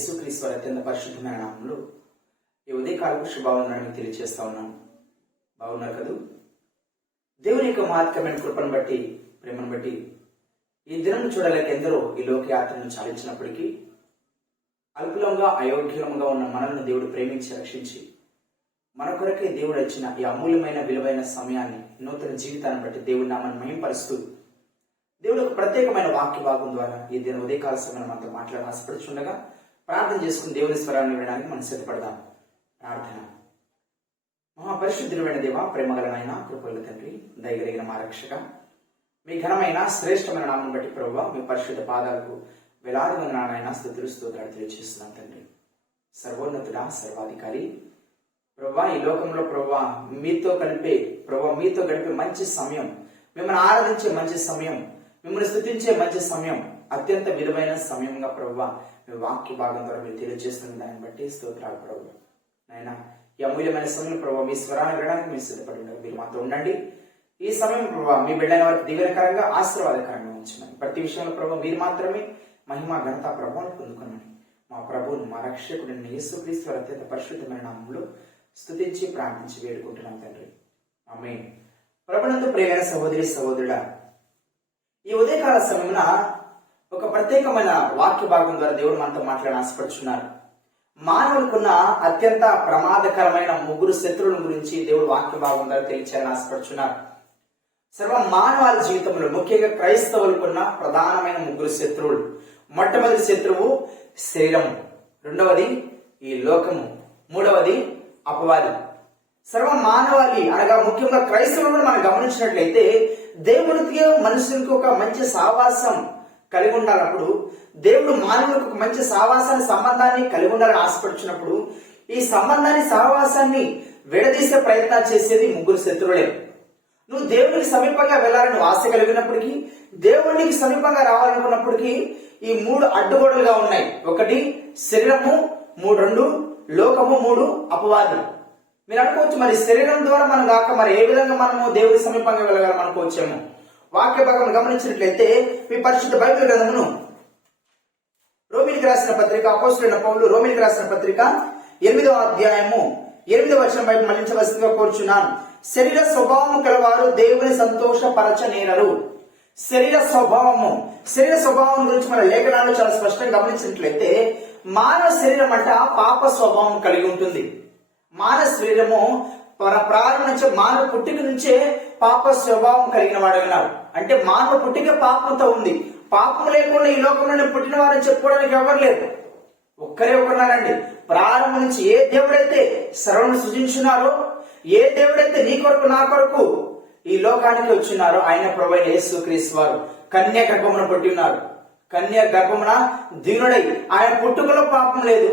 యేసుక్రీస్తు వారి అత్యంత పరిశుద్ధమైన నామంలో ఈ ఉదయకాలకు శుభావందనాన్ని తెలియజేస్తా ఉన్నాను. బాగున్నారు కదూ? దేవుని యొక్క మహత్కరమైన కృపను బట్టి, ప్రేమను బట్టి ఈ దినం చూడలేక ఎందరో ఈ లోక యాత్రను చాలించినప్పటికీ అల్పులంగా అయోగ్యులంగా ఉన్న మనల్ని దేవుడు ప్రేమించి రక్షించి మన కొరకే దేవుడు ఇచ్చిన ఈ అమూల్యమైన విలువైన సమయాన్ని, నూతన జీవితాన్ని బట్టి దేవుడి నామాన్ని మహింపరుస్తూ దేవుడు ఒక ప్రత్యేకమైన వాక్య భాగం ద్వారా ఈ దిన ఉదయకాల సమయం మనతో మాట్లాడి ఆశపడుచుండగా ప్రార్థన చేసుకుని దేవుని స్వరాన్ని వినడానికి మనం సిద్ధపడదాం. ప్రార్థన. మహాపరిశుద్ధులైన దేవ, ప్రేమగలమైన కృపల తండ్రి, దయగలిగిన మా రక్షక, మీ ఘనమైన శ్రేష్టమైన నామం బట్టి ప్రభువా, మీ పరిశుద్ధ పాదాలకు వేలాది వందనాలైనా స్తుతులు స్తోత్రాలు తెలియజేస్తున్నాం తండ్రి. సర్వోన్నతుడా, సర్వాధికారి ప్రభువా, ఈ లోకంలో ప్రభువా మీతో గడిపే మంచి సమయం, మిమ్మల్ని ఆరాధించే మంచి సమయం, మిమ్మల్ని స్తుతించే మంచి సమయం, అత్యంత విలువైన సమయంగా ప్రభువా మీ వాక్య భాగం ద్వారా మీరు తెలియజేస్తున్న దాన్ని బట్టి స్తోత్రాలు ప్రభువా. నాయనా, ఈ అమూల్యమైన సమయం ప్రభువా మీ స్వరాన్ని వినడానికి మీరు సిద్ధపడి ఉన్నారు. మీరు మాతో ఉండండి. ఈ సమయం ప్రభువా మీ బిడ్డైన వారికి దీవెనకరంగా, ఆశీర్వాదకరంగా ఉంచమని, ప్రతి విషయంలో ప్రభువా మీరు మాత్రమే మహిమ, ఘనత, ప్రభావం పొందుకున్నాను. మా ప్రభువును, మా రక్షకుడిని యేసుక్రీస్తు వారి అత్యంత పరిశుద్ధమైన నామంలో స్తుతించి ప్రార్థించి వేడుకుంటున్నాం తండ్రి. ఆమేన్. ప్రభునందు ప్రియమైన సహోదరి సహోదరుడా, ఈ ఉదయకాల సమయమున ఒక ప్రత్యేకమైన వాక్య భాగం ద్వారా దేవుడు మనతో మాట్లాడి ఆశపడుచున్నారు. మానవులకున్న అత్యంత ప్రమాదకరమైన ముగ్గురు శత్రువుల గురించి దేవుడు వాక్య భాగం ద్వారా తెలియచేయాలని ఆశపడుచున్నారు. సర్వ మానవాల జీవితంలో ముఖ్యంగా క్రైస్తవులకున్న ప్రధానమైన ముగ్గురు శత్రువులు. మొట్టమొదటి శత్రువు శరీరము, రెండవది ఈ లోకము, మూడవది అపవాది. సర్వ మానవాళి అనగా ముఖ్యంగా క్రైస్తవులను మనం గమనించినట్లయితే దేవుడికి మనుషునికి ఒక మంచి సావాసం కలిగి ఉండాలప్పుడు, దేవుడు మానవులకు ఒక మంచి సావాసాన్ని, సంబంధాన్ని కలిగి ఉండాలని ఆశపడుచున్నప్పుడు ఈ సంబంధాన్ని, సహవాసాన్ని విడదీసే ప్రయత్నాలు చేసేది ముగ్గురు శత్రువులే. నువ్వు దేవునికి సమీపంగా వెళ్ళాలని ఆశ కలిగినప్పటికీ, దేవునికి సమీపంగా రావాలనుకున్నప్పటికీ ఈ మూడు అడ్డుగోడలుగా ఉన్నాయి. ఒకటి శరీరము, రెండు లోకము, మూడు అపవాది. మీరు అనుకోవచ్చు, మరి శరీరం ద్వారా మనం కాక మరి ఏ విధంగా మనము దేవుని సమీపంగా వెళ్ళగలం అనుకోవచ్చేమో. వాక్య భాగం గమనించినట్లయితే మీ పరిశుద్ధ బైబిల్ గ్రంథమును రోమీయులకు రాసిన పత్రిక, అపోస్తలుడైన పౌలు రోమీయులకు రాసిన పత్రిక 8వ అధ్యాయము 8వ వచనం వైపు మళ్లించవలసిందిగా కోరుచున్నాను. శరీర స్వభావము కలవారు దేవుని సంతోషపరచనేరరు. శరీర స్వభావం గురించి మన లేఖనాలు చాలా స్పష్టంగా గమనించినట్లయితే మానవ శరీరం అంట పాప స్వభావం కలిగి ఉంటుంది. మానవ శరీరము ప్రారంభం నుంచి, మానవ పుట్టిక నుంచే పాప స్వభావం కలిగిన వాడు. అంటే మానవ పుట్టిక పాపంతో ఉంది. పాపం లేకుండా ఈ లోకంలో పుట్టిన వారని చెప్పుకోవడానికి ఎవరు లేరు, ఒక్కరే ఒకరున్నారండి. ప్రారంభం నుంచి ఏ దేవుడైతే సర్వను సృజించున్నారో, ఏ దేవుడైతే నీ కొరకు నా కొరకు ఈ లోకానికి వచ్చినారో ఆయన ప్రభువైన యేసుక్రీస్తు వారు కన్య గర్భమున పుట్టి ఉన్నారు. కన్య గర్భమున దీనుడై, ఆయన పుట్టుకలో పాపం లేదు,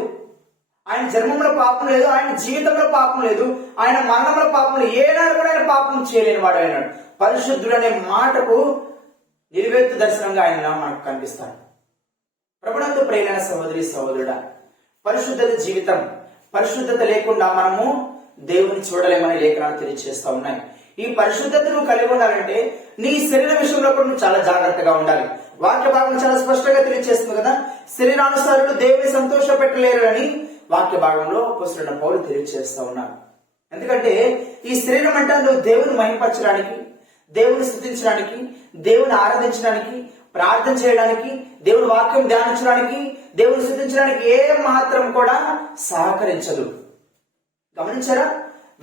ఆయన జన్మంలో పాపం లేదు, ఆయన జీవితంలో పాపం లేదు, ఆయన మరణంలో పాపం లేదు. ఏనాడు కూడా ఆయన పాపం చేయలేని వాడు అయినాడు. పరిశుద్ధుడు అనే మాటకు నిలువెత్తు దర్శనంగా ఆయన మనకు కనిపిస్తాడు. ప్రభునందు ప్రియమైన సహోదరి సహోదరుడా, పరిశుద్ధత జీవితం. పరిశుద్ధత లేకుండా మనము దేవుని చూడలేమని లేఖనాలు తెలియజేస్తా ఉన్నాయి. ఈ పరిశుద్ధతను కలిగి ఉండాలంటే నీ శరీర విషయంలో కూడా నువ్వు చాలా జాగ్రత్తగా ఉండాలి. వాక్య భాగం చాలా స్పష్టంగా తెలియజేస్తుంది కదా, శరీరానుసారులు దేవుని సంతోష పెట్టలేరు అని వాక్య భాగంలో అపోస్తలుడైన పౌలు తెలియజేస్తా ఉన్నారు. ఎందుకంటే ఈ శరీరం అంటే నువ్వు దేవుని మహిమపరచడానికి, దేవుని స్తుతించడానికి, దేవుని ఆరాధించడానికి, ప్రార్థన చేయడానికి, దేవుని వాక్యం ధ్యానించడానికి, దేవుని స్తుతించడానికి ఏ మాత్రం కూడా సహకరించదు. గమనించారా?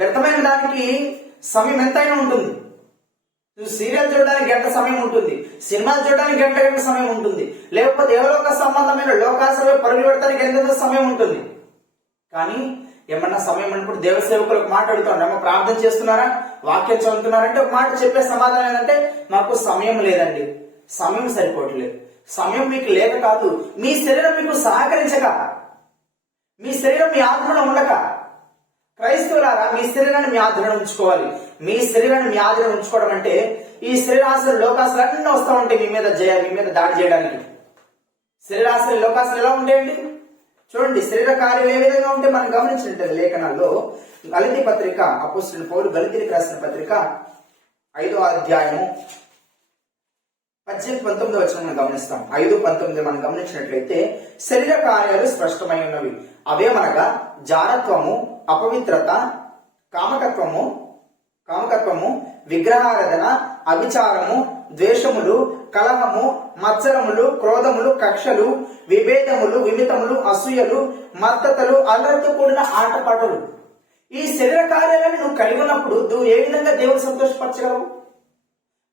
వ్యర్థమైన దానికి సమయం ఎంతైనా ఉంటుంది. నువ్వు సీరియల్ చూడడానికి గంట సమయం ఉంటుంది, సినిమాలు చూడడానికి గంట సమయం ఉంటుంది, లేకపోతే ఏవో సంబంధమైన లోకాసభ పరుగులు పెడతానికి ఎంతో సమయం ఉంటుంది. కానీ ఏమన్నా సమయం అన్నప్పుడు దేవ సేవకులకు మాట్లాడుతున్నాం, ఏమో ప్రార్థన చేస్తున్నారా, వాక్యం చదువుతున్నారంటే ఒక మాట చెప్పే సమాధానం ఏంటంటే మాకు సమయం లేదండి, సమయం సరిపోవట్లేదు. సమయం మీకు లేక కాదు, మీ శరీరం మీకు సహకరించక, మీ శరీరం మీ ఆధీనంలో ఉండక. క్రైస్తవులారా, మీ శరీరాన్ని మీ ఆధీనంలో ఉంచుకోవాలి. మీ శరీరాన్ని మీ ఆధీనంలో ఉంచుకోవడం అంటే ఈ శరీరాశలు, లోకాశలు అన్నీ వస్తూ ఉంటాయి మీ మీద దాడి చేయడానికి. శరీరాశలు, లోకాశలు ఎలా ఉంటాయండి? చూడండి, శరీర కార్యాలు ఏ విధంగా ఉంటే మనం గమనించినట్టు లేఖనాల్లో గలతీ పత్రిక, అపోస్తలుడైన పౌలు గలతీలకు రాసిన పత్రిక 5వ అధ్యాయము 18-19 వచ్చిన మనం గమనిస్తాం. 5-19 మనం గమనించినట్లయితే శరీర కార్యాలు స్పష్టమై ఉన్నవి. అవేమనగా జారత్వము, అపవిత్రత, కామకత్వము, విగ్రహారాధన, అవిచారము, ద్వేషములు, కలహము, మత్సరములు, క్రోధములు, కక్షలు, విభేదములు, విమితములు, అసూయలు, మత్తతలు, అల్లరితో కూడిన ఆటపాటలు. ఈ శరీర కార్యాలను నువ్వు కలిగి ఉన్నప్పుడు నువ్వు ఏ విధంగా దేవుని సంతోషపరచగలవు?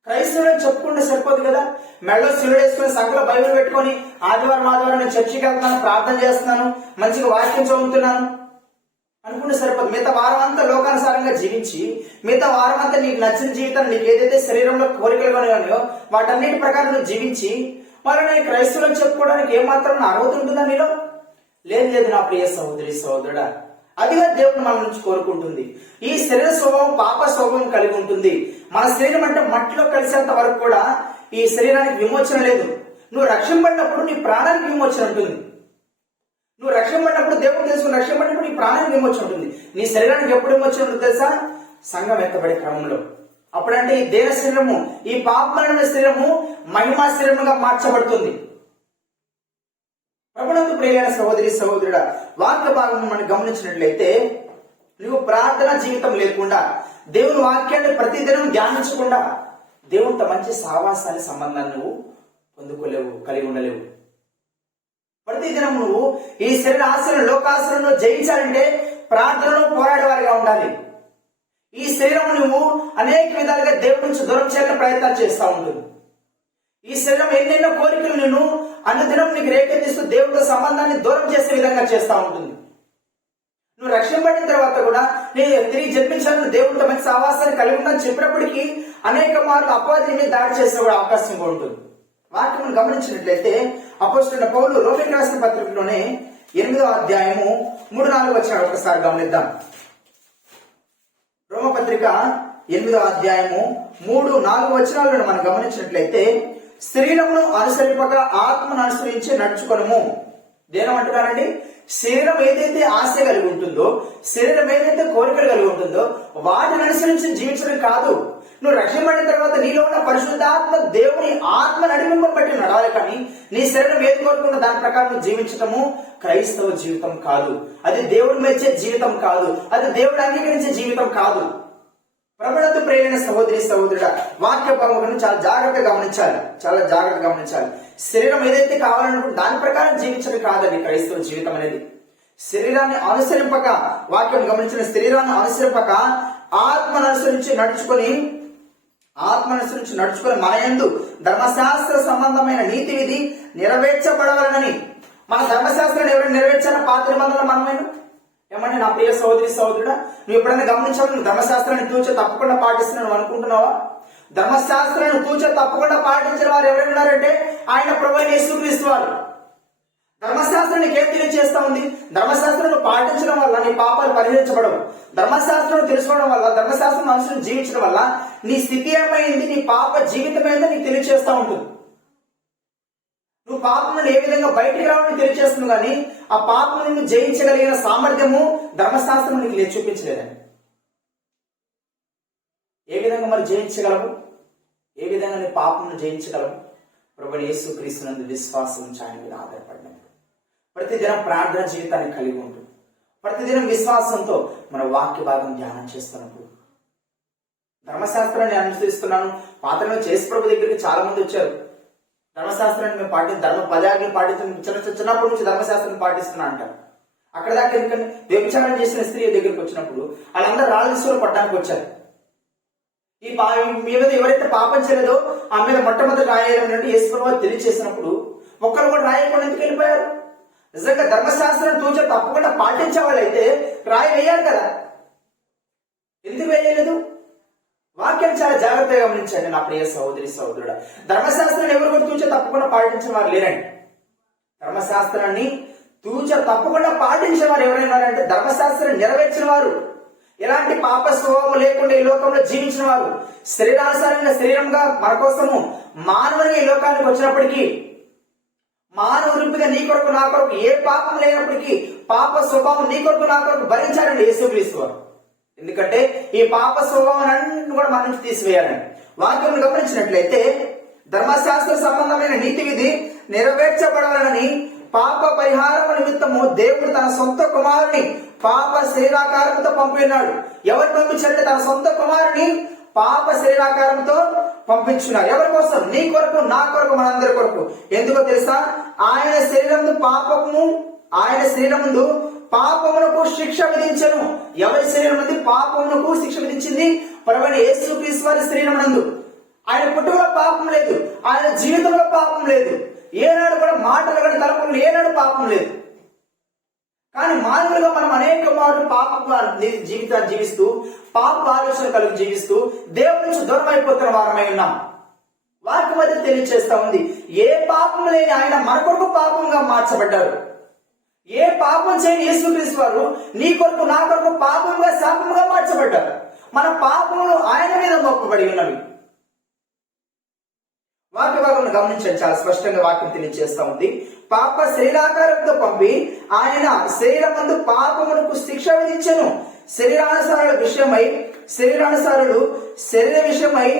క్రైస్తవులను చెప్పుకుంటే సరిపోదు కదా. మెడలో సిలువ వేసుకుని సంఘంలో బైబిల్ పెట్టుకొని ఆదివారం నేను చర్చికి వెళ్తున్నాను, ప్రార్థన చేస్తున్నాను, మంచిగా వాక్యం చదువుతున్నాను అనుకుంటే సరిపోదు. మిగతా వారం అంతా లోకానుసారంగా జీవించి మిగతా వారం అంతా నీకు నచ్చిన జీవితాన్ని, నీకు ఏదైతే శరీరంలో కోరికలు ఉన్నాయో వాటన్నిటి ప్రకారం నువ్వు జీవించి మరి నేను క్రైస్తవులను చెప్పుకోవడానికి ఏమాత్రం అర్హత ఉంటుందా నీలో? లేదు నా ప్రియ సహోదరి సహోదరుడా, అదిగా దేవుడు మన నుంచి కోరుకుంటుంది. ఈ శరీర స్వభావం పాప స్వభావం కలిగి ఉంటుంది. మన శరీరం అంటే మట్టిలో కలిసేంత వరకు కూడా ఈ శరీరానికి విమోచన లేదు. నువ్వు రక్షింపడినప్పుడు నీ ప్రాణానికి విమోచన ఉంటుంది. నువ్వు రక్షింపడినప్పుడు దేవుడు తెలుసుకుని రక్షింపడినప్పుడు నీ ప్రాణానికి విమోచన ఉంటుంది. నీ శరీరానికి ఎప్పుడు విమోచన ఉంటుంది తెలుసా? సంఘం ఎత్తబడే క్రమంలో. అప్పుడంటే ఈ దేహ శరీరము, ఈ పాపమైన శరీరము మహిమా శరీరముగా మార్చబడుతుంది. ప్రభునందు ప్రియమైన సహోదరి సహోదరుడా, వాక్య భాగం మనం గమనించినట్లయితే నువ్వు ప్రార్థన జీవితం లేకుండా, దేవుని వాక్యాన్ని ప్రతిదినం ధ్యానించకుండా దేవునితో మంచి సహవాసాన్ని, సంబంధాన్ని నువ్వు పొందుకోలేవు, కలిగి ఉండలేవు. ప్రతిదినం నువ్వు ఈ శరీర ఆశలను, లోకాశలను జయించాలంటే ప్రార్థనలో పోరాడేవారిగా ఉండాలి. ఈ శరీరం నువ్వు అనేక విధాలుగా దేవుడి నుంచి దూరం చేయాలని ప్రయత్నాలు చేస్తూ ఉంటుంది. ఈ శరీరం ఎన్నెన్నో కోరికలు నేను అనుదినం నీకు రేకెత్తిస్తూ దేవుడితో సంబంధాన్ని దూరం చేసే విధంగా చేస్తూ ఉంటుంది. నువ్వు రక్షింపడిన తర్వాత కూడా నేను తిరిగి జన్మించాలని, దేవుడితో మంచి సహవాసాన్ని కలిగి ఉందని చెప్పినప్పటికీ అనేక మార్లు అపవాది మీద దాడి చేసే కూడా అవకాశం కూడా ఉంటుంది. వాక్యం గమనించినట్లయితే అపోస్తలుడైన పౌలు రోమీయులకు రాసిన పత్రికలోనే 8వ అధ్యాయము 3-4 వచనాలు ఒకసారి గమనిద్దాం. రోమపత్రిక 8వ అధ్యాయము 3-4 వచనాలను మనం గమనించినట్లయితే శరీరమును అనుసరింపక ఆత్మను అనుసరించి నడుచుకొనుము. దేనమంటున్నారండి? శరీరం ఏదైతే ఆశ కలిగి ఉంటుందో, శరీరం ఏదైతే కోరికలు కలిగి ఉంటుందో వాటిని అనుసరించి జీవించడం కాదు. నువ్వు రక్షింపడిన తర్వాత నీలో ఉన్న పరిశుద్ధాత్మ దేవుని ఆత్మ నడిపింపని బట్టి నడవాలి. కానీ నీ శరీరం ఏది కోరుకున్న దాని ప్రకారం జీవించటము క్రైస్తవ జీవితం కాదు. అది దేవుడు మెచ్చే జీవితం కాదు. అది దేవుడు అంగీకరించే జీవితం కాదు. ప్రభునందు ప్రియమైన సహోదరి సహోదరుడా, వాక్య భాగములను చాలా జాగ్రత్తగా గమనించాలి. శరీరం ఏదైతే కావాలనుకుంటే దాని ప్రకారం జీవించడం కాదండి క్రైస్తవ జీవితం అనేది. శరీరాన్ని అనుసరింపక, వాక్యం గమనించిన శరీరాన్ని అనుసరింపక ఆత్మను అనుసరించి నడుచుకొని మన యందు ధర్మశాస్త్ర సంబంధమైన నీతి విధి నెరవేర్చబడవలనని. మన ధర్మశాస్త్రాన్ని ఎవరైనా నెరవేర్చారా? పాత నిబంధనలు మనమైన ఏమంటే నా ప్రియ సహోదరి సహోదరుడా, నువ్వు ఎప్పుడైనా గమనించావు? నువ్వు ధర్మశాస్త్రాన్ని తూచ తప్పకుండా పాటిస్తున్నావు అనుకుంటున్నావా? ధర్మశాస్త్రాన్ని తూచ తప్పకుండా పాటించిన వారు ఎవరైనా ఉన్నారంటే ఆయన ప్రభువైన యేసుక్రీస్తు వారు. ధర్మశాస్త్రం నీకేం తెలియజేస్తా ఉంది? ధర్మశాస్త్రం పాటించడం వల్ల నీ పాపాలు పరిహరించబడవు. ధర్మశాస్త్రం తెలుసుకోవడం వల్ల, ధర్మశాస్త్రం అనుసరించి జీవించడం వల్ల నీ స్థితి ఏమైంది, నీ పాప జీవితం ఏందో నీకు తెలియజేస్తా ఉంటుంది. నువ్వు పాపం నుండి ఏ విధంగా బయటికి రావడం తెలియజేస్తుంది. కానీ ఆ పాపం నుండి జయించగలిగిన సామర్థ్యము ధర్మశాస్త్రం నీకు చూపించలేదండి. ఏ విధంగా మరి జయించగలవు? ఏ విధంగా నీ పాపం జయించగలవు? ప్రభువైన యేసుక్రీస్తునందు విశ్వాసం ఆయన మీద ఆధారపడినప్పుడు, ప్రతిదినం ప్రార్థన జీవితాన్ని కలిగి ఉంటుంది, ప్రతిదినం విశ్వాసంతో మన వాక్య భాగం ధ్యానం చేస్తున్నప్పుడు, ధర్మశాస్త్రాన్ని అనుసరిస్తున్నాను. పాత్రలో చేసి ప్రభు దగ్గరికి చాలా మంది వచ్చారు. ధర్మశాస్త్రాన్ని మేము ధర్మ పదాజ్ఞలు పాటిస్తున్నాం, చిన్నప్పటి నుంచి ధర్మశాస్త్రాన్ని పాటిస్తున్నా అంటారు. అక్కడ దాకా ఎందుకంటే వ్యభిచారం చేసిన స్త్రీ దగ్గరికి వచ్చినప్పుడు వాళ్ళందరూ రాళ్ళ పట్టడానికి వచ్చారు. ఈ మీద ఎవరైతే పాపం చేయలేదో ఆ మీద మొట్టమొదటి రాయాలన్నట్టు యేసుప్రభువు తెలియజేసినప్పుడు ఒక్కరు కూడా రాయకుండా ఎందుకు వెళ్ళిపోయారు? నిజంగా ధర్మశాస్త్రాన్ని తూచ తప్పకుండా పాటించే వాళ్ళు అయితే రాయి వేయాలి కదా, ఎందుకు వేయలేదు? వాక్యం చాలా జాగ్రత్తగా గమనించండి నా ప్రియ సహోదరి సహోదరుడా. ధర్మశాస్త్రాన్ని ఎవరు కూడా తూచ తప్పకుండా పాటించిన వారు లేరండి. ధర్మశాస్త్రాన్ని తూచ తప్పకుండా పాటించిన వారు ఎవరైనా అంటే ధర్మశాస్త్రాన్ని నెరవేర్చిన వారు, ఎలాంటి పాప స్వభావం లేకుండా ఈ లోకంలో జీవించిన వారు, శరీరానుసారంగా శరీరంగా మన కోసము మానవుని ఈ లోకానికి వచ్చినప్పటికీ, మానవ రూపిగా నీ కొరకు నా కొరకు ఏ పాపం లేనప్పటికీ పాప స్వభావం నీ కొరకు నా కొరకు భరించారండి యేసుక్రీస్తు వారు. ఎందుకంటే ఈ పాప స్వభావం అన్ని కూడా మన నుంచి తీసివేయాలని. వాక్యం గమనించినట్లయితే ధర్మశాస్త్ర సంబంధమైన నీతి విధి నెరవేర్చబడాలని పాప పరిహారం నిమిత్తము దేవుడు తన సొంత కుమారుని పాప శరీరాకారంతో పంపినాడు. ఎవరు పంపించారంటే తన సొంత కుమారుని పాప శరీరాకారంతో పంపించున్నారు. ఎవరి కోసం? నీ కొరకు, నా కొరకు, మనందరి కొరకు. ఎందుకో తెలుసా? ఆయన శరీరం ముందు పాపమునకు శిక్ష విధించను. ఎవరి శరీరం నుండి పాపమునకు శిక్ష విధించింది? ప్రభువైన యేసుక్రీస్తు వారి శరీరం నందు. ఆయన పుట్టుకలో పాపం లేదు, ఆయన జీవితంలో పాపం లేదు, ఏనాడు కూడా మాటలు కానీ తలపులు ఏనాడు పాపం లేదు. కానీ మానవులుగా మనం అనేక మార్లు పాప జీవితాన్ని జీవిస్తూ, పాప ఆలోచన కలిగి జీవిస్తూ దేవుడి నుంచి దూరం అయిపోతున్న వారమై ఉన్నాం. వాక్యం మధ్య తెలియచేస్తా ఉంది, ఏ పాపం లేని ఆయన మన కొరకు పాపంగా మార్చబడ్డారు. ఏ పాపం చేయని యేసుక్రీస్తు వారు నీ కొరకు, నా కొరకు పాపంగా, శాపంగా మార్చబడ్డారు. మన పాపములు ఆయన మీద మోపబడి ఉన్నవి. వాక్య భాగంలో గమనించండి, చాలా స్పష్టంగా వాక్యం తెలియజేస్తా ఉంది. పాప శరీరాకారంతో పంపి ఆయన శరీరం ముందు పాపమునకు శిక్ష విధించెను. శరీరానుసారుల విషయమై శరీర విషయమై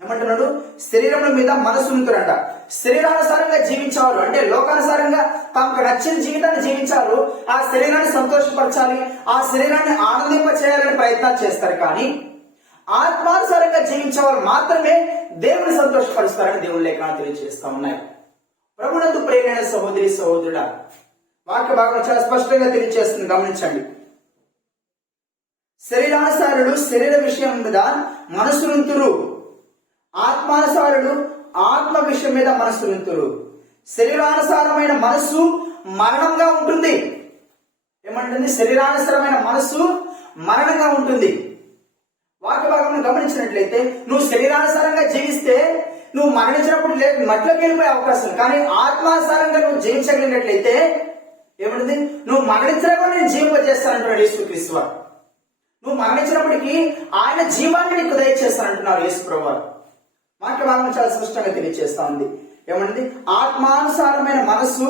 ఏమంటున్నాడు? శరీరం మీద మనసు ఉంటున్నారంట. శరీరానుసారంగా జీవించారు అంటే లోకానుసారంగా తమకు నచ్చిన జీవితాన్ని జీవించారు. ఆ శరీరాన్ని సంతోషపరచాలి, ఆ శరీరాన్ని ఆనందింప చేయాలని ప్రయత్నాలు చేస్తారు. కానీ ఆత్మానుసారంగా జీవించే వాళ్ళు మాత్రమే దేవుని సంతోషపరుస్తారని దేవుని లేఖనాలు తెలియజేస్తా ఉన్నాయి. ప్రభునందు ప్రియమైన సహోదరి సహోదరుడా, వాక్య భాగం చాలా స్పష్టంగా తెలియజేస్తుంది, గమనించండి. శరీరానుసారుడు శరీర విషయం మీద మనసునుంతురు, ఆత్మానుసారుడు ఆత్మ విషయం మీద మనసునుంతురు. శరీరానుసారమైన మనస్సు మరణంగా ఉంటుంది. ఏమంటుంది? శరీరానుసారమైన మనస్సు మరణంగా ఉంటుంది. వాక్య భాగంలో గమనించినట్లయితే నువ్వు శరీరానుసారంగా జీవిస్తే నువ్వు మరణించినప్పుడు మట్లోకి వెళ్ళిపోయే అవకాశం. కానీ ఆత్మానుసారంగా నువ్వు జీవించగలిగినట్లయితే ఏమంటుంది? నువ్వు మరణించినా కూడా నేను జీవింపజేస్తానంటున్నాడు యేసుక్రీస్తు వారు. నువ్వు మరణించినప్పటికీ ఆయన జీవాన్ని నీకు దయచేస్తానంటున్నారు యేసు ప్రభువు వారు. వాక్య భాగం చాలా స్పష్టంగా తెలియజేస్తా ఉంది. ఏమంటుంది? ఆత్మానుసారమైన మనస్సు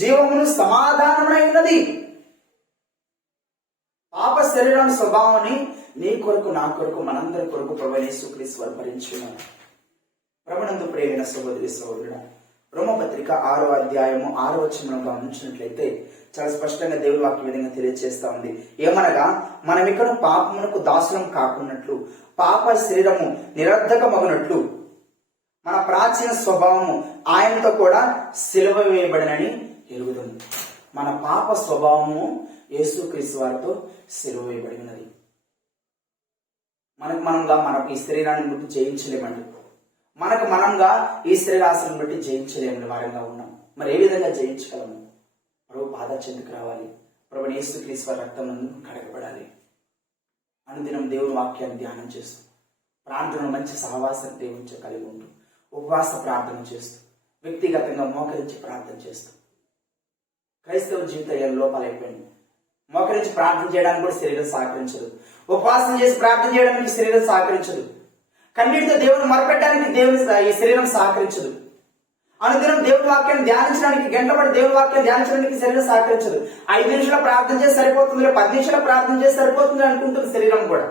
జీవమును సమాధానమైనది. పాప శరీరాన్ని స్వభావాన్ని నీ కొరకు, నా కొరకు, మనందరి కొరకు ప్రభువైన యేసుక్రీస్తు వారు భరించున్నారు. ప్రభునందు ప్రియమైన సహోదరి సహోదరుడా, రోమపత్రిక 6వ అధ్యాయము 6వ వచనం గమనించినట్లయితే చాలా స్పష్టంగా దేవుని వాక్య విధంగా తెలియజేస్తా ఉంది. ఏమనగా మనం ఇక్కడ పాపమునకు దాసులం కాకున్నట్లు, పాప శరీరము నిరర్ధకమగునట్లు మన ప్రాచీన స్వభావము ఆయనతో కూడా సిలువ వేయబడినని ఎరుగుతుంది. మన పాప స్వభావము యేసుక్రీస్తు వారితో సిలువ వేయబడి ఉన్నది. మనకు ఈ శరీరాన్ని బట్టి జయించలేమండి. మనంగా ఈ శరీరాశను బట్టి జయించలేమని వారంగా ఉన్నాం. మరి ఏ విధంగా జయించగలము? ప్రభు బాధ చెందుకు రావాలి, ప్రభు యేసుక్రీస్తు వారి రక్తం కడగబడాలి. అనుదినం దేవుని వాక్యాన్ని ధ్యానం చేస్తూ, ప్రార్థన మంచి సహవాసం దేవునితో కలిగి ఉంటూ, ఉపవాస ప్రార్థన చేస్తూ, వ్యక్తిగతంగా మోకరించి ప్రార్థన చేస్తూ. క్రైస్తవ జీవితం లోపాలైపోయింది. మోకరించి ప్రార్థన చేయడానికి కూడా శరీరం సహకరించదు. ఉపవాసం చేసి ప్రార్థన చేయడానికి శరీరం సహకరించదు. కన్నీటితో దేవుని మరపెట్టడానికి ఈ శరీరం సహకరించదు. అనుదినం దేవుని వాక్యాన్ని ధ్యానించడానికి, గంటపడి దేవుని వాక్యాన్ని ధ్యానించడానికి శరీరం సహకరించదు. 5 నిమిషాల ప్రార్థన చేసి సరిపోతుంది, 10 నిమిషాల ప్రార్థన చేసి సరిపోతుంది అనుకుంటుంది శరీరం కూడా.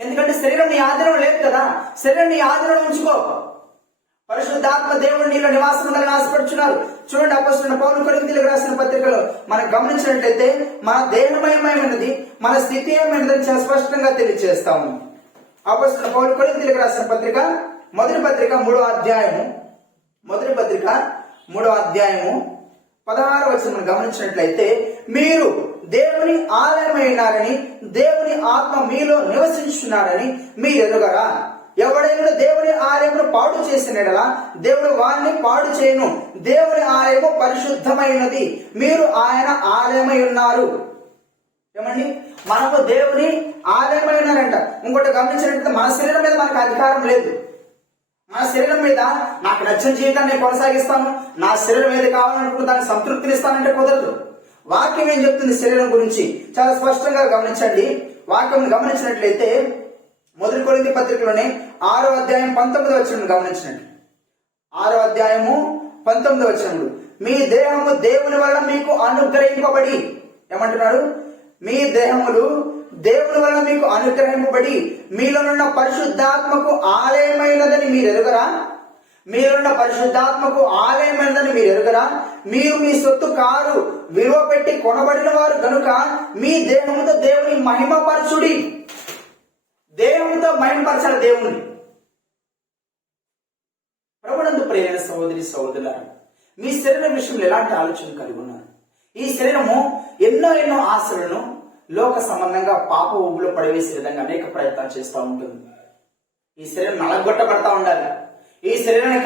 ఎందుకంటే శరీరం నీ ఆధీనం లేదు కదా. శరీరం నీ ఆధీనం ఉంచుకో. పరిశుద్ధాత్మ దేవుడు నీలో నివాసం ఉండాలని ఆశపడుచున్నారు. చూడండి, అపోస్తలుడైన పౌలు కొరింథీయులకు రాసిన పత్రికలో మనం గమనించినట్లయితే మన దేహమయమైనది, మన స్థితి ఏమైనదని చాలా స్పష్టంగా తెలియజేస్తాము. అపోస్తలుడైన పౌలు కొరింథీయులకు రాసిన పత్రిక మొదటి పత్రిక 3వ అధ్యాయము 16వ వచనం గమనించినట్లయితే, మీరు దేవుని ఆలయమైనారని, దేవుని ఆత్మ మీలో నివసించున్నారని మీరు ఎరుగరా? ఎవడైనా దేవుని ఆలయమును పాడు చేసినడలా దేవుడు వారిని పాడు చేయను. దేవుని ఆలయము పరిశుద్ధమైనది, మీరు ఆయన ఆలయమై ఉన్నారు. ఏమండి? మనకు దేవుని ఆలయమై ఉన్నారంట. ఇంకోటి గమనించినట్లయితే మన శరీరం మీద మనకు అధికారం లేదు. మన శరీరం మీద నాకు నచ్చిన జీవితాన్ని నేను కొనసాగిస్తాను, నా శరీరం ఏది కావాలనుకుంటే దాన్ని సంతృప్తినిస్తానంటే కుదరదు. వాక్యం ఏం చెప్తుంది శరీరం గురించి? చాలా స్పష్టంగా గమనించండి. వాక్యం గమనించినట్లయితే మొదటి కొరింథీ పత్రికలోనే 6వ అధ్యాయం 19వ వచనం గమనించినట్టు, 6వ అధ్యాయము 19వ వచనం, మీ దేహము దేవుని వల్ల మీకు అనుగ్రహింపబడి, ఏమంటున్నాడు? మీ దేహములు దేవుని వల్ల మీకు అనుగ్రహింపబడి మీలోనున్న పరిశుద్ధాత్మకు ఆలయమైనదని మీరు ఎరుగరా? మీరున్న పరిశుద్ధాత్మకు ఆలయమైనదని మీరు ఎరుగరా? మీరు మీ సొత్తు కారు, విలువ పెట్టి కొనబడిన వారు గనుక మీ దేహముతో దేవుని మహిమపరచుడి. దేహంతో మహిమపరచాలి దేవుని. ప్రభునందు ప్రియమైన సహోదరి సహోదరులారా, మీ శరీరం విషయంలో ఎలాంటి ఆలోచన కలిగి ఉన్నారు? ఈ శరీరము ఎన్నో ఆశలను లోక సంబంధంగా పాప ఊబులో పడవేసే విధంగా అనేక ప్రయత్నాలు చేస్తూ ఉంటుంది. ఈ శరీరం నలగొట్టబడతా ఉండాలి. ఈ శరీరానికి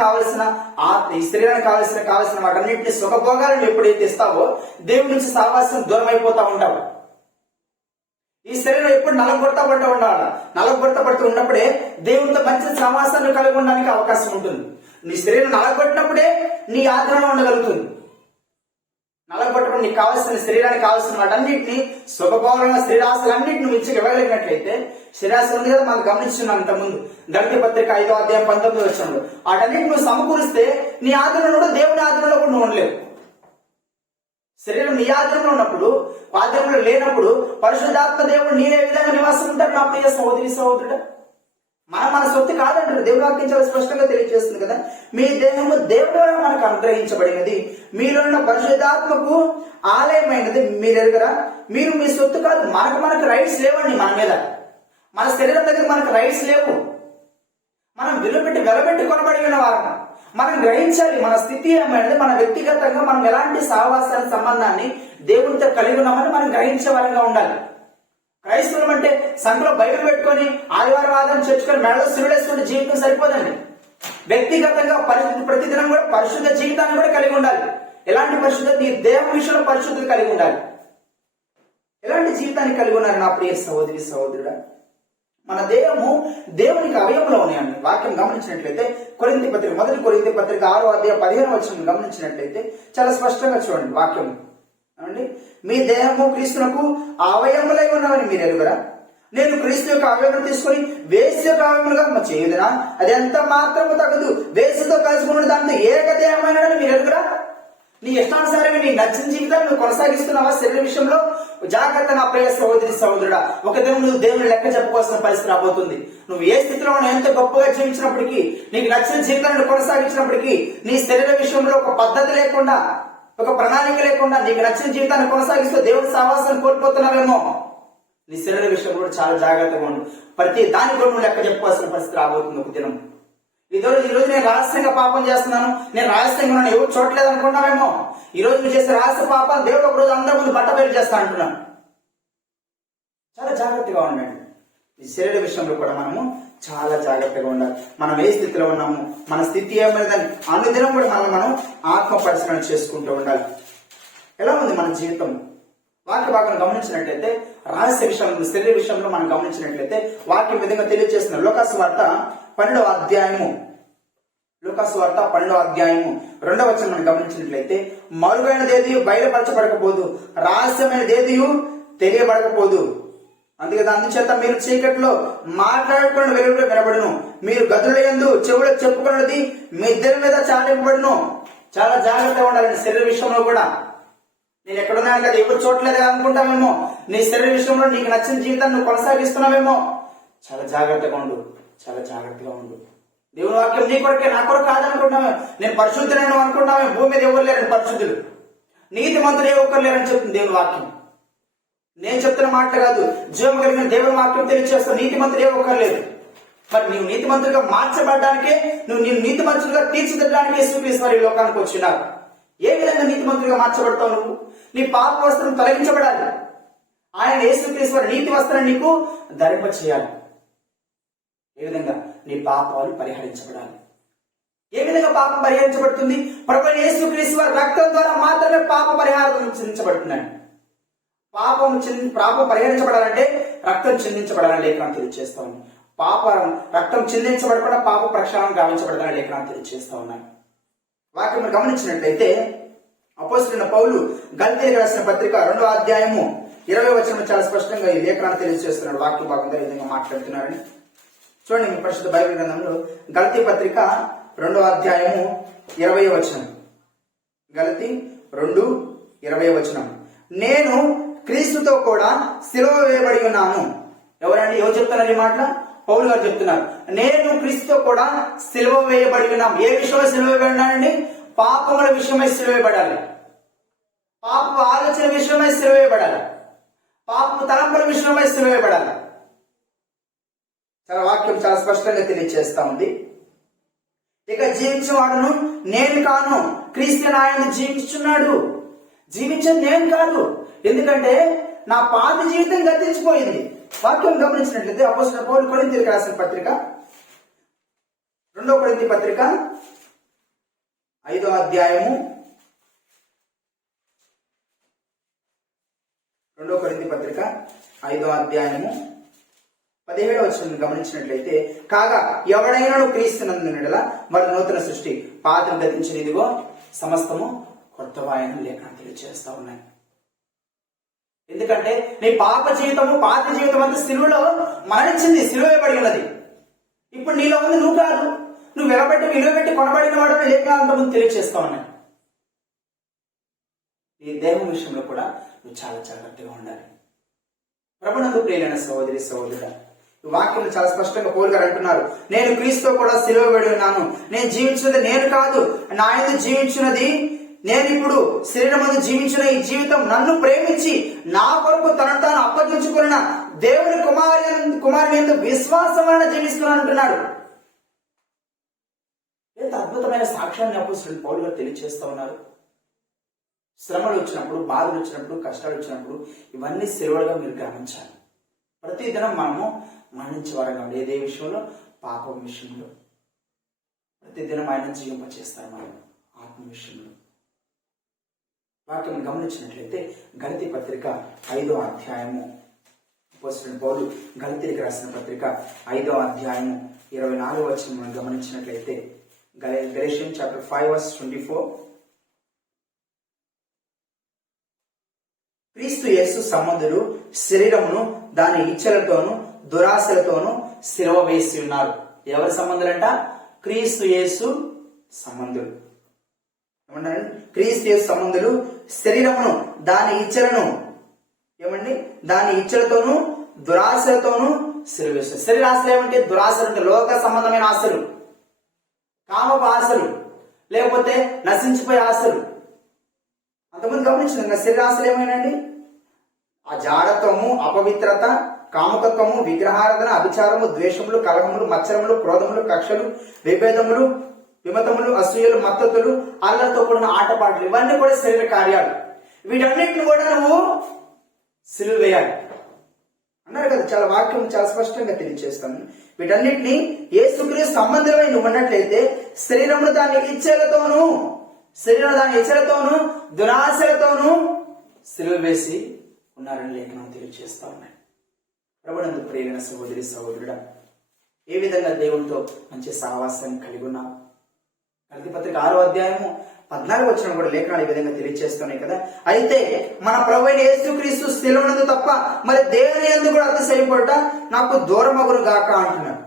కావలసిన వాటన్నింటినీ సుఖభోగాలను ఎప్పుడైతే ఇస్తావో దేవుడి నుంచి సావాసం దూరం అయిపోతా ఉంటావు. ఈ శరీరం ఎప్పుడు నలగొట్టబడుతూ ఉండాలి. నలగొట్టబడుతూ ఉన్నప్పుడే దేవునితో మంచి సమాసాన్ని కలిగి ఉండడానికి అవకాశం ఉంటుంది. నీ శరీరం నలగొట్టినప్పుడే నీ ఆధరణ ఉండగలుగుతుంది. నలగొట్టబడి నీకు కావాల్సిన శరీరానికి కావాల్సిన వాటన్నింటినీ సుఖభోగంగా శరీరాశలన్నింటిని మించి ఇవ్వగలిగినట్లయితే, శరీరాశలు ఉంది కదా మనం గమనించున్నాం ఇంతకుముందు గలతీ పత్రిక 5వ అధ్యాయం 19వ వచనంలో, వాటన్నింటిని నువ్వు సమకూరిస్తే నీ ఆధరణలో కూడా దేవుని ఆధరణలో కూడా నువ్వు ఉండలేవు. శరీరం నీ ఆధరణలో ఉన్నప్పుడు, ఆధరణలో లేనప్పుడు పరిశుద్ధాత్మ దేవుడు నీరే విధంగా నివాసం ఉంటాడు. నా ప్రియ సహోదరి సహోదరుడు, మన సొత్తు కాదంటారు. దేవుడు వాక్యం చాలా స్పష్టంగా తెలియజేస్తుంది కదా, మీ దేహము దేవుడు ద్వారా మనకు అనుగ్రహించబడినది, మీరున్న పరిశుద్ధాత్మకు ఆలయమైనది మీరు ఎరుగరా? మీరు మీ సొత్తు కాదు. మనకు రైట్స్ లేవండి. మన మీద, మన శరీరం దగ్గర మనకు రైట్స్ లేవు. మనం వెలబెట్టి కొనబడి ఉన్న వారం. మనం గ్రహించాలి మన స్థితి ఏమైనది. మన వ్యక్తిగతంగా మనం ఎలాంటి సహవాసాన్ని సంబంధాన్ని దేవునితో కలిగి ఉన్నామని మనం గ్రహించే వారంగా ఉండాలి. క్రైస్తవులం అంటే సంఘంలో బైబిల్ పెట్టుకొని ఆదివారం చర్చుకొని మెడలో సిరుడేసుకుంటే జీవితం సరిపోదండి. వ్యక్తిగతంగా ప్రతిదినం కూడా పరిశుద్ధ జీవితాన్ని కూడా కలిగి ఉండాలి. ఎలాంటి పరిశుద్ధత? నీ దేహం విషయంలో పరిశుద్ధత కలిగి ఉండాలి. ఎలాంటి జీవితాన్ని కలిగి ఉన్నారు నా ప్రియ సహోదరి సహోదరుడా? మన దేహము దేవునికి అవయవంలో ఉన్నాయండి. వాక్యం గమనించినట్లయితే మొదటి కొరింథీ పత్రిక 6వ అధ్యాయం 15వ వచనం గమనించినట్లయితే చాలా స్పష్టంగా చూడండి వాక్యం. మీ దేహము క్రీస్తునకు అవయములై ఉన్నవని మీరు ఎరుగరా? నేను క్రీస్తు యొక్క అవయములు తీసుకుని వేసి యొక్క అవయములుగా చేయుదునా? అది ఎంత మాత్రము తగదు. వేసుతో కలుసుకున్న దాంతో ఏకదేహమైనని మీరు ఎరుగరా? నీ ఇష్టానుసారంగా నీ నచ్చిన జీవితాన్ని నువ్వు కొనసాగిస్తున్నావా? శరీర విషయంలో జాగ్రత్త నా ప్రియ సహోదరి సహోదరుడా. ఒక దినం నువ్వు దేవుని లెక్క చెప్పుకోవాల్సిన పరిస్థితి రాబోతుంది. నువ్వు ఏ స్థితిలో ఎంత గొప్పగా జీవించినప్పటికీ, నీకు నచ్చిన జీవితాన్ని కొనసాగించినప్పటికీ, నీ శరీర విషయంలో ఒక పద్ధతి లేకుండా, ఒక ప్రణాళిక లేకుండా నీకు నచ్చిన జీవితాన్ని కొనసాగిస్తూ దేవుడి సహవాసాన్ని కోల్పోతున్నావేమో. నీ శరీర విషయంలో కూడా చాలా జాగ్రత్తగా ఉండు. ప్రతి దాని కూడా నువ్వు లెక్క చెప్పుకోవాల్సిన పరిస్థితి రాబోతుంది ఒక దినం. ఈ రోజు నేను రహస్యంగా పాపం చేస్తున్నాను, నేను రహస్యంగా ఉన్నాను, ఎవరు చూడలేదు అనుకున్నావేమో. ఈ రోజు నువ్వు చేసే రహస్య పాపాలు దేవుడు ఒక రోజు అందరి ముందు బట్టబయలు చేస్తా అంటున్నాను. చాలా జాగ్రత్తగా ఉండండి. ఈ శరీర విషయంలో కూడా మనము చాలా జాగ్రత్తగా ఉండాలి. మనం ఏ స్థితిలో ఉన్నాము, మన స్థితి ఏమైందని అనుదినం కూడా మనం ఆత్మ పరిశీలన చేసుకుంటూ ఉండాలి. ఎలా ఉంది మన జీవితం? వాక్య భాగం గమనించినట్లయితే రహస్య విషయంలో, శరీర విషయంలో మనం గమనించినట్లయితే వాక్యం విధంగా తెలియజేస్తున్నారు. లోకాసు వార్త 12వ అధ్యాయము 2వ వచనం మనం గమనించినట్లయితే, మరుగైనదేది బయలుపరచబడకపోదు, రహస్యమైనదేది తెలియబడకపోదు. అందుచేత మీరు చీకట్లో మాట్లాడుకున్న వెలుగులో వినబడును, మీరు గదుల యందు చెవులో చెప్పుకున్నది మీ ఇద్దరి మీద చాటింపబడును. చాలా జాగ్రత్తగా ఉండాలి శరీర విషయంలో కూడా. నేను ఎక్కడున్నాను కదా, ఎవరు చూడలేదు అనుకుంటామేమో. నీ శరీర విషయంలో నీకు నచ్చిన జీవితాన్ని నువ్వు కొనసాగిస్తున్నావేమో. చాలా జాగ్రత్తగా ఉండు, చాలా జాగ్రత్తగా ఉండు. దేవుని వాక్యం నీ కొరకే, నా కొరకు కాదనుకుంటామే. నేను పరిశుద్ధులను అనుకుంటామే. భూమి మీద ఎవరు లేరని పరిశుద్ధులు, నీతి మంత్రులు ఏ ఒక్కరు లేరని చెప్తుంది దేవుని వాక్యం. నేను చెప్తున్న మాట కాదు, జీవం కలిగిన దేవుని వాక్యం తెలియజేస్తావు. నీతి మంత్రులు ఏ ఒక్కరు లేదు. మరి నీవు నీతి మంత్రులుగా మార్చబడ్డానికే, నువ్వు నీతి మంత్రులుగా తీర్చిదిద్దడానికి యేసుక్రీస్తు ఈ లోకానికి వచ్చినారు. ఏ విధంగా నీతి మంత్రులుగా మార్చబడతావు? నువ్వు నీ పాప వస్త్రం తొలగించబడాలి. ఆయన యేసుక్రీస్తు నీతి వస్త్రం నీకు ధరింప చేయాలి. ఏ విధంగా? నీ పాపాలు పరిహరించబడాలి. ఏ విధంగా పాపం పరిహరించబడుతుంది? ప్రభువైన యేసుక్రీస్తు వారి రక్తం ద్వారా మాత్రమే పాప పరిహారం చిందించబడుతున్నాడు. పాపం పరిహరించబడాలంటే రక్తం చిందించబడాలని లేఖనం తెలియజేస్తా ఉన్నాను. రక్తం చిందించబడకుండా పాప ప్రక్షాళన గావించబడాలని లేఖనం తెలియజేస్తా ఉన్నాను. వాక్యం గమనించినట్లయితే అపోస్తలుడైన పౌలు గలతీయులకు రాసిన పత్రిక 2వ అధ్యాయము 20వ వచనం చాలా స్పష్టంగా ఈ లేఖనాన్ని తెలియజేస్తున్నాడు. వాక్య భాగంగా ఈ విధంగా మాట్లాడుతున్నారని చూడండి. మీ పరిశుద్ధ బైబిల్ గ్రంథంలో గలతీ పత్రిక 2వ అధ్యాయము 20వ వచనం. గలతీ 2:20వ వచనం. నేను క్రీస్తుతో కూడా సిలువ వేయబడి ఉన్నాను. ఎవరు చెప్తున్నారు ఈ మాట? పౌలు గారు చెప్తున్నారు, నేను క్రీస్తుతో కూడా సిలువ వేయబడి ఉన్నాం. ఏ విషయంలో సిలువ వేయబడినానండి? పాపముల విషయమై సిలువ వేయబడాలి, పాప ఆలోచన విషయమై సిలువ వేయబడాలి, పాపము తలంపుల విషయమై సిలువ వేయబడాలి. చాలా వాక్యం చాలా స్పష్టంగా తెలియజేస్తా ఉంది. ఇక జీవించేవాడును నేను కాను, క్రీస్తు ఆయన జీవించుచున్నాడు. జీవించేది నేను కాదు, ఎందుకంటే నా పాత జీవితం గతించిపోయింది. వాక్యం గమనించినట్లయితే అపోస్తలుడైన పౌలు కొరింథీయులకు రాసిన పత్రిక, 2 కొరింథీ పత్రిక 5వ అధ్యాయము 2 కొరింథీ పత్రిక 5వ అధ్యాయము 17వ వచనం గమనించినట్లయితే, కాగా ఎవడైనాడు క్రీస్తునందున మరి నూతన సృష్టి, పాతం గతించిన ఇదిగో సమస్తము కొత్తవాయన లేఖనం తెలియజేస్తా ఉన్నాయి. ఎందుకంటే నీ పాప జీవితము పాత జీవితం అంతా సిలువలో మరణించింది, సిలువ వేయబడి ఉన్నది. ఇప్పుడు నీలో ఉంది నువ్వు కాదు, నువ్వు వెలబెట్టి విలువ పెట్టి కొనబడిన వాడు లేఖనాంత ముందు తెలియజేస్తా ఉన్నాయి. ఈ దేహం విషయంలో కూడా నువ్వు చాలా జాగ్రత్తగా ఉండాలి. ప్రభునందు ప్రియులైన సహోదరి సహోదరుడా, ఈ వాక్యం చాలా స్పష్టంగా పౌలు గారు అంటున్నారు, నేను క్రీస్తుతో కూడా సిలువ వేడి ఉన్నాను. నేను జీవించినది నేను కాదు, నా యందు జీవించినది, నేను ఇప్పుడు శరీరమందు జీవించిన ఈ జీవితం నన్ను ప్రేమించి నా కొరకు తనను తాను అప్పగించుకున్న దేవుని కుమారుని యందు విశ్వాసం వలన జీవిస్తున్నాను అంటున్నాడు. ఎంత అద్భుతమైన సాక్ష్యాన్ని అపోస్తలుడు పౌలు గారు తెలియజేస్తా ఉన్నారు. శ్రమలు వచ్చినప్పుడు, బాధలు వచ్చినప్పుడు, కష్టాలు వచ్చినప్పుడు ఇవన్నీ సిలువలుగా మీరు గమనించాలి. ప్రతిదినం మనము మరణించే వారంగా ఏదే విషయంలో, పాపం విషయంలో ప్రతిదినం ఆయన జీవింపచేస్తారు. మనం ఆత్మ విషయంలో వాక్యం గమనించినట్లయితే గలతీ పత్రిక 5వ అధ్యాయము, అపోస్తలుడైన పౌలు గలతీలకు రాసిన పత్రిక 5వ అధ్యాయము 24వ వచనం మనం గమనించినట్లయితే, గలేషియన్స్ చాప్టర్ 5:24, క్రీస్తు యేసు సంబంధులు శరీరమును దాని ఇచ్చలతోనూ దురాశలతోనూ సిలువ వేసి ఉన్నారు. ఎవరి సంబంధులంట? క్రీస్తు యేసు సంబంధులు. ఏమన్నారండి? క్రీస్తు యేసు సంబంధులు శరీరమును దాని ఇచ్చలను ఏమండి దాని ఇచ్చలతోనూ దురాశలతోనూ సిలువ వేస్తారు. శరీర ఆశలు ఏమంటే? దురాశలు అంటే లోక సంబంధమైన ఆశలు, కామపు ఆశలు, లేకపోతే నశించిపోయే ఆశలు. అంతకుముందు గమనించిన శరీరాశలు ఏమైనాండి? ఆ జాడత్వము, అపవిత్రత, కాముకత్వము, విగ్రహారాధన, అభిచారము, ద్వేషములు, కలహములు, మత్సరములు, క్రోధములు, కక్షలు, విభేదములు, విమతములు, అసూయలు, మత్తతులు, అల్లరితో కూడిన ఆటపాటలు, ఇవన్నీ కూడా శరీర కార్యాలు. వీటన్నిటిని కూడా నువ్వు సిలువ వేయాలి అన్నారు కదా. చాలా వాక్యం చాలా స్పష్టంగా తెలియజేస్తాను. వీటన్నిటిని యేసుక్రీస్తు సంబంధమై నువ్వు ఉన్నట్లయితే శరీరమును దాని ఇచ్చలతోనూ దురాశలతోనూ సిలువ వేసి ఉన్నారని లేఖనం తెలియజేస్తా ఉన్నాయి. ప్రభునందు ప్రియమైన సహోదరి సహోదరుడా, ఏ విధంగా దేవునితో మంచి సహవాసాన్ని కలిగి ఉన్నావు? గలతీ పత్రిక 6వ అధ్యాయము 14వ వచనం కూడా లేఖనాలు ఈ విధంగా తెలియజేస్తున్నాయి కదా. అయితే మన ప్రభువైన యేసుక్రీస్తు సిలువనందు తప్ప మరి దేవుని యందు కూడా అతిశయపడుట నాకు దూరమగును గాక అంటున్నాడు.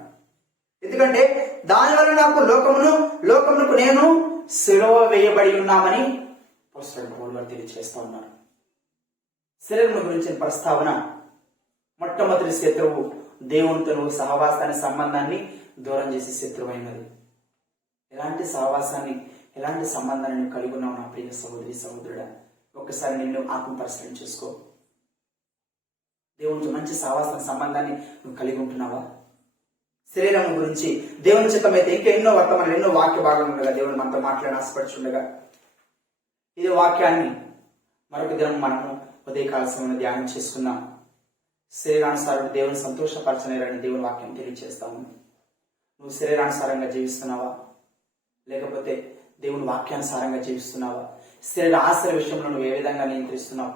ఎందుకంటే దానివల్ల నాకు లోకమునకు నేను సిలువ వేయబడి ఉన్నామని అపోస్తలుడైన పౌలు గారు తెలియజేస్తా ఉన్నారు. శరీరం గురించిన ప్రస్తావన, మొట్టమొదటి శత్రువు దేవునితో నువ్వు సహవాసాన్ని, సంబంధాన్ని దూరం చేసే శత్రువు అయినది. ఎలాంటి సహవాసాన్ని, ఎలాంటి సంబంధాన్ని నువ్వు కలిగి ఉన్నావు నా ప్రియ సహోదరి సహోదరుడా? ఒక్కసారి నిన్ను ఆత్మ పరిశీలన చేసుకో. దేవునితో మంచి సహవాసాన్ని, సంబంధాన్ని నువ్వు కలిగి ఉంటున్నావా? శరీరం గురించి దేవుని చిత్తమైతే ఇంకా ఎన్నో వర్తమానాలు, ఎన్నో వాక్య భాగం ఉండగా దేవుని మనతో మాట్లాడి ఆశపడుచుండగా ఇదే వాక్యాన్ని మరొక దినం మనము ఉదయకాల సమయంలో ధ్యానం చేసుకున్నాం. శరీరానుసారం దేవుని సంతోషపరచలేరని దేవుని వాక్యం తెలియజేస్తాము. నువ్వు శరీరానుసారంగా జీవిస్తున్నావా, లేకపోతే దేవుని వాక్యానుసారంగా జీవిస్తున్నావా? శరీర ఆశల విషయంలో నువ్వు ఏ విధంగా నియంత్రిస్తున్నావు?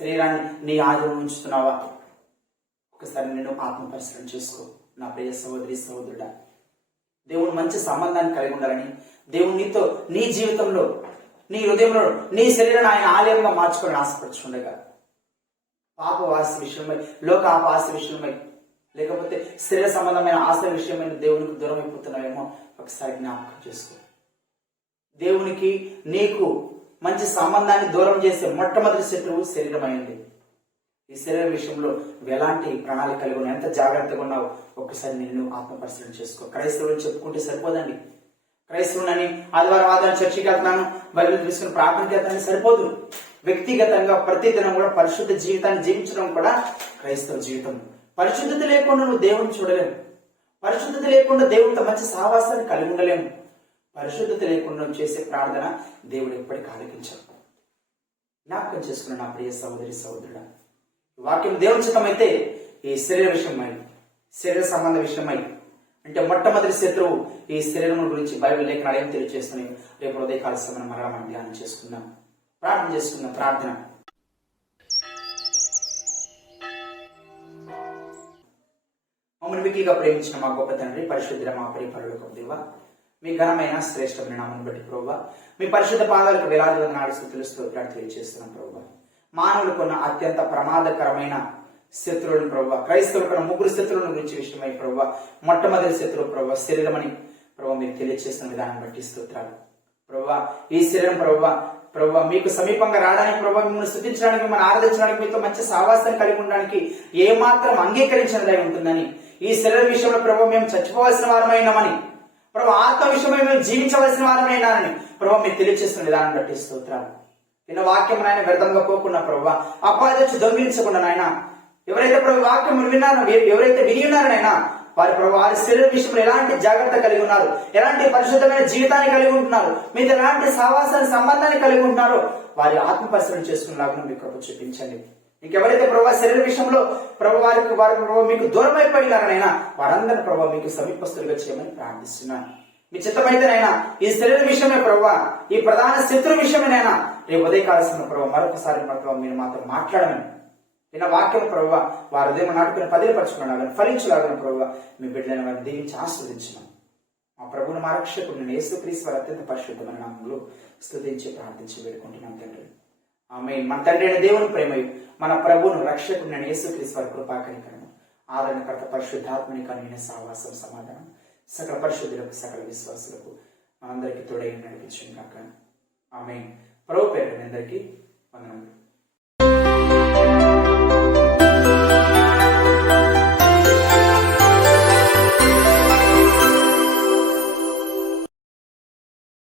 శరీరాన్ని నీ ఆధీనంలో ఉంచుతున్నావా? ఒకసారి నేను ఆత్మ పరిశీలన చేసుకో నా ప్రియ సహోదరి సహోదరుడా. దేవుని మంచి సంబంధాన్ని కలిగి ఉండాలని, దేవుని నీతో నీ జీవితంలో, నీ హృదయంలో, నీ శరీరాన్ని ఆయన ఆలయంగా మార్చుకొని ఆశపడుచుండగా పాపవాసి విషయమై, లోకాపాస విషయమై, లేకపోతే శరీర సంబంధమైన ఆశల విషయమైన దేవునికి దూరం అయిపోతున్నావేమో ఒకసారి జ్ఞాపకం చేసుకో. దేవునికి నీకు మంచి సంబంధాన్ని దూరం చేసే మొట్టమొదటి శత్రువు శరీరమైంది. ఈ శరీర విషయంలో నువ్వు ఎలాంటి ప్రణాళిక కలిగి ఉన్నావు, ఎంత జాగ్రత్తగా ఉన్నావు, ఒక్కసారి నిన్ను ఆత్మపరిశీలన చేసుకో. క్రైస్తవులు చెప్పుకుంటే సరిపోదండి. క్రైస్తవులని ఆదివారం చర్చికి వెళ్తున్నాను, బైబిల్ తీసుకుని ప్రార్థనకి వెళ్తానని సరిపోదు. వ్యక్తిగతంగా ప్రతిదినం కూడా పరిశుద్ధ జీవితాన్ని జీవించడం కూడా క్రైస్తవ జీవితం. పరిశుద్ధత లేకుండా నువ్వు దేవుని చూడలేము. పరిశుద్ధత లేకుండా దేవుడితో మంచి సహవాసాన్ని కలిగి ఉండలేము. పరిశుద్ధత లేకుండా నువ్వు చేసే ప్రార్థన దేవుడు ఎప్పటికీ ఆలకించడు. జ్ఞాపకం చేసుకున్న నా ప్రియ సహోదరి సహోదరుడా, వాక్యం దేవుని చిత్తమైతే ఈ శరీర విషయమై, శరీర సంబంధ విషయమై, అంటే మొట్టమొదటి శత్రువు ఈ శరీరం గురించి బైబిల్ లేఖనాలు ఏం తెలియజేస్తున్నాయి. రేపు ఉదయకాల సమయం మరలా మనం ధ్యానం చేసుకుందాం, ప్రార్థన చేసుకుందాం. ప్రార్థన. మమ్మల్ని మిక్కిలిగా ప్రేమించిన మా గొప్ప తండ్రి, పరిశుద్ధ మా పరిపరులకు దేవ, మీ ఘనమైన శ్రేష్టమైన నామమును బట్టి ప్రభువా, మీ పరిశుద్ధ పాదాలకు వేలాది వందనాలు స్తుతులు స్తోత్రాలు తెలియజేస్తున్నాం ప్రభువా. మానవులకున్న అత్యంత ప్రమాదకరమైన శత్రువులను ప్రభువా, క్రైస్తవులకున్న 3 శత్రువుల గురించి విషయమై ప్రభువా, మొట్టమొదటి శత్రువు ప్రభువా శరీరం అని ప్రభువా మీరు తెలియజేస్తున్న విధానం బట్టి స్తోత్రాలు ప్రభువా. ఈ శరీరం ప్రభువా మీకు సమీపంగా రావడానికి ప్రభువా, మిమ్మల్ని స్తుతించడానికి, మిమ్మల్ని ఆరాధించడానికి, మీతో మంచి సావాసాన్ని కలిగి ఉండడానికి ఏమాత్రం అంగీకరించినదై ఉంటుందని, ఈ శరీర విషయంలో ప్రభువా మేము చచ్చిపోవాల్సిన వారమైనామని, ప్రభు ఆత్మ విషయమై మేము జీవించవలసిన వారమైనానని ప్రభు మీరు తెలియజేస్తున్న విధానం బట్టి స్తోత్రాలు. నిన్న వాక్యం నాయన వ్యర్థంగా పోకుండా ప్రభు అపాదొచ్చి దొంగిలించకుండా నాయన, ఎవరైతే ప్రభు వాక్యం విన్నారో, ఎవరైతే విని ఉన్నారనైనా వారి ప్రభు వారి శరీర విషయంలో ఎలాంటి జాగ్రత్త కలిగి ఉన్నారు, ఎలాంటి పరిశుద్ధమైన జీవితాన్ని కలిగి ఉంటున్నారు, మీతో ఎలాంటి సావాసాన్ని సంబంధాన్ని కలిగి ఉంటున్నారో వారి ఆత్మ పరిశీలన చేసుకునేలాగా మీకు కృప చూపించండి. ఇంకెవరైతే ప్రభు శరీర విషయంలో ప్రభు వారి ప్రభు మీకు దూరం అయిపోయినారనైనా వారందరూ ప్రభు మీకు సమీపస్తులుగా చేయమని ప్రార్థిస్తున్నాను. మీ చిత్తమైతేనైనా ఈ శరీర విషయమే ప్రభు, ఈ ప్రధాన శత్రు విషయమేనైనా రేపు ఉదయకాల్సిన ప్రభు మరొకసారి ప్రభు మీరు మాతో మాట్లాడమని, నిన్న వాక్యం ప్రభు వారి ఉదయం నాటుకుని పదిలపరచుకున్నాను ఫలించలాగిన ప్రభు మీ బిడ్డలైన వారిని దీవించి ఆస్వాదించినాం. మా ప్రభువును మా రక్షకుడిని యేసుక్రీస్తు వారి అత్యంత పరిశుద్ధమైన నామములో స్తుతించి ప్రార్థించి వేడుకుంటున్నాం తండ్రి. ఆమేన్. మన తండ్రి అయిన దేవుని ప్రేమయు, మన ప్రభువును రక్షకుడిని యేసుక్రీస్తు వారి కృపాకనికరము, ఆదరణకర్త పరిశుద్ధాత్మని కలిగిన సావాసం సమాధానం సకల పరిశుద్ధులకు సకల విశ్వాసులకు మనందరికీ తోడై నడిపించును గాక. ఆమేన్. ప్రభు పేరు అందరికీ వందనములు.